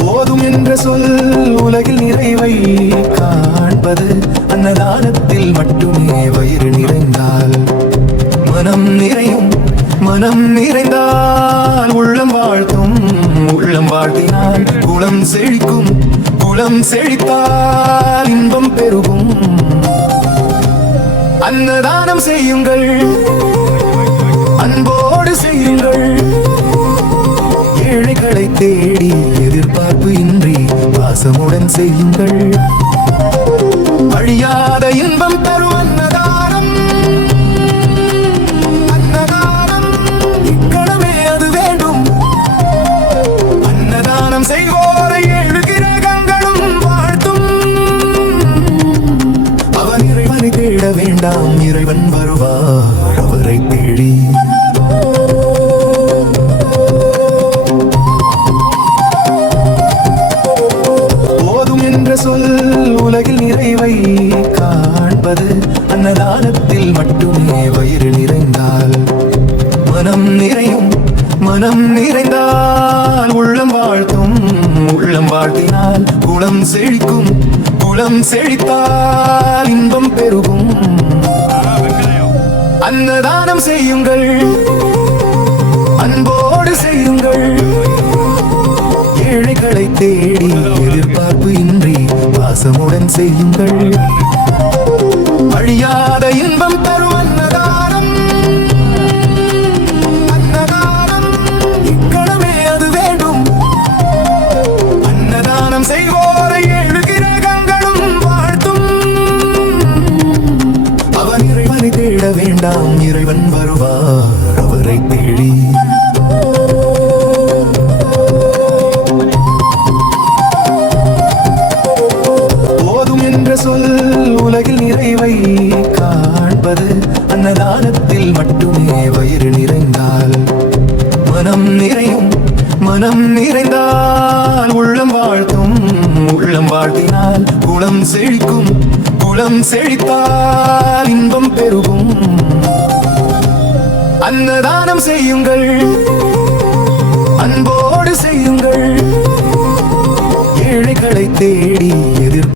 போதும் என்ற சொல் உலகில் நிறைவை காண்பது அன்னதானத்தில் மட்டுமே. வயிறு நிறைந்தால் மனம் நிறையும், மனம் நிறைந்தால் உள்ளம் வாழ்த்தும், உள்ளம் வாழ்த்தினால் குலம் செழிக்கும், குலம் செழித்தால் இன்பம் பெருகும். அன்னதானம் செய்யுங்கள், அன்போடு செய்யுங்கள். ஏழைகளை தேடி எதிர்பார்ப்பு இன்றி பாசமுடன் செய்யுங்கள். அழியாத இன்பம் தரும் அன்னதானம், அன்னதானம் இக்கணமே அது வேண்டும். அன்னதானம் செய்வோரை ஏழு கிரகங்களும் வாழ்த்தும். அவன் இறைவனை தேட வேண்டாம், இறைவன் வருவார் அவரை தேடி. சொல் உலகில் நிறைவை காண்பது அன்னதானத்தில் மட்டுமே. வயிறு நிறைந்தால் மனம் நிறையும், மனம் நிறைந்தால் உள்ளம் வாழ்த்தும், உள்ளம் வாழ்த்தினால் குலம் செழிக்கும், குலம் செழித்தால் இன்பம் பெருகும். அன்னதானம் செய்யுங்கள், அன்போடு செய்யுங்கள். ஏழைகளை தேடி எதிர்பார்ப்பு இன்றி பாசமுடன் செய்யுங்கள். அழியாத இன்பம் தரும் அன்னதானம், அன்னதானம் இக்கணமே அது வேண்டும். அன்னதானம் செய்வோரை ஏழு கிரகங்களும் வாழ்த்தும். அவன் இறைவனை தேட வேண்டாம், இறைவன் வருவார் அவரை தேடி. சொல் உலகில் நிறைவை காண்பது அன்னதானத்தில் மட்டுமே. வயிறு நிறைந்தால் மனம் நிறையும், மனம் நிறைந்தால் உள்ளம் வாழ்த்தும், உள்ளம் வாழ்த்தினால் குலம் செழிக்கும், குலம் செழித்தால் இன்பம் பெருகும். அன்னதானம் செய்யுங்கள், அன்போடு செய்யுங்கள். ஏழைகளை தேடி எதிர்